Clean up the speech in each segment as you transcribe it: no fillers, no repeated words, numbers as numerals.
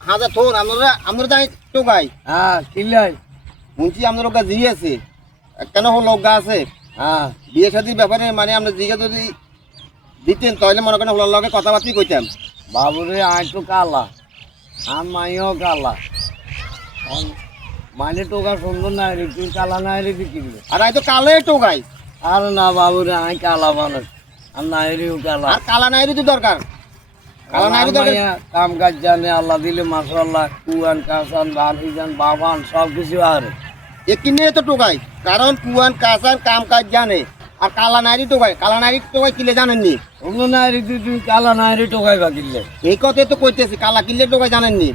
হাজার থোর আমরা যাই টোকাই হ্যাঁ কিলাই শুনছি আপনার ওগা জি আছে কেন হলো ওগা আছে হ্যাঁ বিয়ে শাদির ব্যাপারে মানে আমরা জিগে যদি দিতেন তাহলে মনে করেন হলোর লগে কথাবার্তাই কইতাম বাবুরে আয় তো কালা আর মাইও কালা মানে টোকা সুন্দর নাই রে তুই কালা নাই রে কিনবে আর আই তো কালে টোকাই আর না বাবুরে আয় কালা মানুষ আর নাই রেও কালা আর কালা নাইরই তো দরকার কালা নাইরই দরকার কাম কাজ জানে আল্লাহ দিলে মাশাআল্লাহ কুয়ান কাসান বানিজান বাবান সব কিছু আর একিনে তো টোকাই কারণ কুয়ান কাসান কাম কাজ জানে আর কালা নাইরই টোকাই কালা নাইরই টোকাই কিলে জানেননি অন্য নাই রে তুই কালা নাই রে টোকাই বা কিনলে এই কথাই তো কইতেছি কালা কিলে টোকাই জানেননি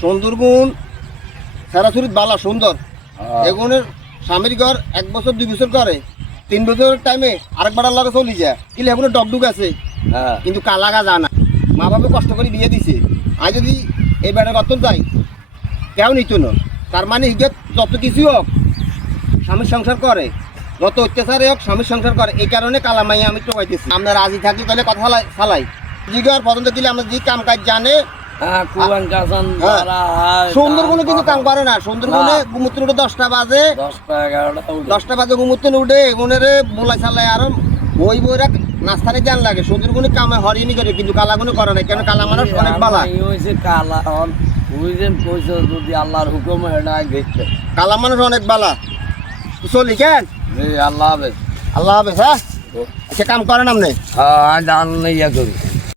সুন্দরগুণ সারাসুরি বালা সুন্দর এগুনের স্বামীর ঘর 1 বছর 2 বছর করে 3 বছরের টাইমে আরেকবার লগে চলি যায় কিলে এগুলো ডবডুক আছে হ্যাঁ কিন্তু কালাগা জানা মা বাবা কষ্ট করে বিয়ে দিছে আর যদি এই বেড়ার কত যাই কেউ নিত না তার মানে হিগত যত কিছু হোক স্বামীর সংসার করে যত অত্যাচারে হোক স্বামীর সংসার করে এই কারণে কালামাই আমি টোকাইতেছি আমরা রাজি থাকি তাহলে কথা চালাই জিগার পর্যন্ত দিলে আমরা যে কাম কাজ জানে হ্যাঁ কুয়ান কাসান হ্যাঁ। বারা সুন্দরবনে কিন্তু কাম করে না সুন্দরবনে ঘুমুত্র উঠে 10টা বাজে 10টা 11টা 10টা বাজে ঘুমুত্র উঠে এগুনের বলাই চালায় আর বই বইরা নাস্তানে জান লাগে সুন্দরবনে কামে হরিনি করে কিন্তু কালাগুনে করে না কেন কালা মানুষ অনেক বালা এই হইছে কালা হন বুঝেন কইছো যদি আল্লাহর হুকুম এটা দেখতে কালা মানুষ অনেক বালা চলি কেন আল্লাহ হাফেজ আল্লাহ হাফেজ হ্যাঁ সে কাম করেন আপনি হ্যাঁ জান ইয়া করি